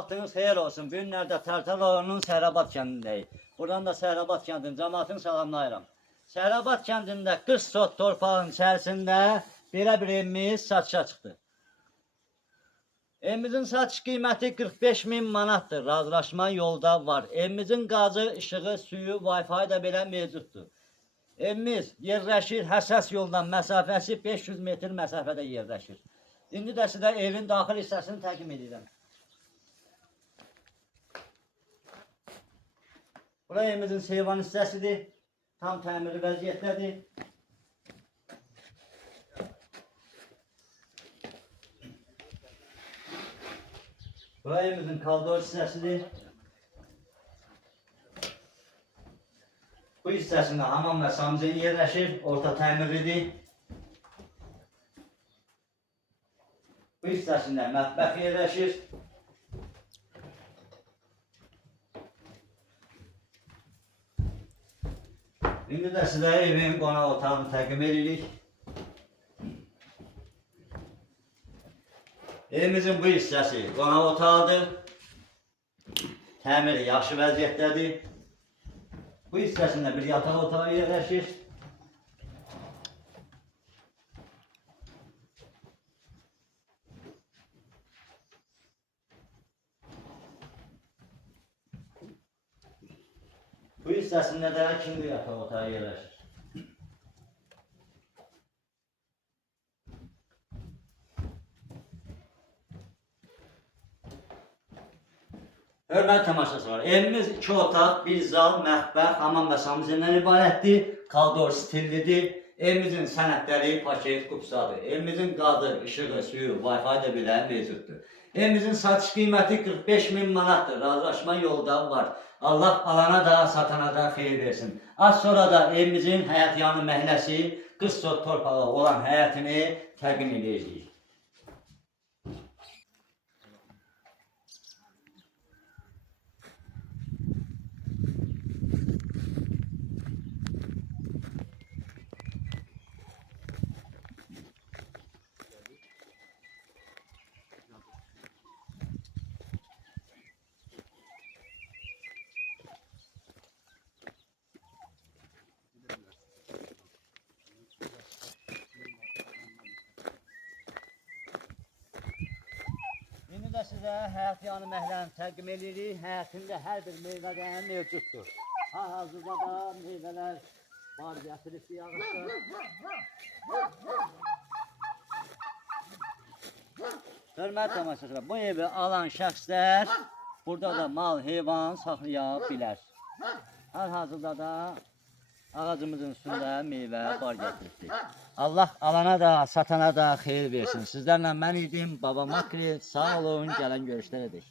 Vaxtınız xeyir olsun. Bu günlərdə Tərtər rayonunun Səhrabad kəndindəyik. Buradan da Səhrabad kəndinin cəmaatını salamlayıram. Səhrabad kəndində 40 sot torpağın içərisində belə bir evimiz satışa çıxdı. Evimizin satış qiyməti 45.000 manatdır. Razılaşma yolda var. Evimizin qazı, işığı, suyu, Wi-Fi da belə mevcuddur. Evimiz yerləşir həssas yoldan məsafəsi 500 metr məsafədə yerləşir. İndi də sizə evin daxil hissəsini təqdim edirəm. Bura evimizin heyvan hissəsidir. Tam təmirli vəziyyətdədir. Bura evimizin koridor hissəsidir. Bu hissəsində hamam və sancağı yerləşir. Orta təmirlidir. Bu hissəsində mətbəx yerləşir. İndi də sizə evin qonaq otağını təqdim edirik. Evimizin bu hissəsi qonaq otağıdır. Təmiri yaxşı vəziyyətdədir. Bu hissəsində bir yataq otağı yerləşir. Bu hissəsində də ikinci yataq otağı yerləşir. Hörmətli tamaşaçılar, evimiz 2 otaq, 1 zal, mətbəx, hamam və sancağı ibarətdir. Koridor stillidir. Evimizin sənədləri paket qupsadır. Evimizin qazı, işığı, suyu, Wi-Fi də belə mevcuddur. Evimizin satış qiyməti 45.000 manatdır. Razılaşma yolda var. Allah alana da, satana da xeyir versin. Az sonra da evimizin həyətyanı məhəlləsi 40 sot torpağı olan həyətini təqdim edəcəyik. İndi də sizə həyətyanı məhləni təqdim edirik. Həyətində hər bir meyvədən mövcuddur. Hal-hazırda da meyvələr var, gətirib yağışdır. Hörmətli tamaşaçılar, bu evi alan şəxslər burada da mal, heyvan saxlaya bilər. Hal-hazırda da ağacımızın üstündə meyvə bar gətirdik. Allah alana da, satana da xeyir versin. Sizlərlə mən idim, Baba Makri. Sağ olun, gələn görüşlərə dək.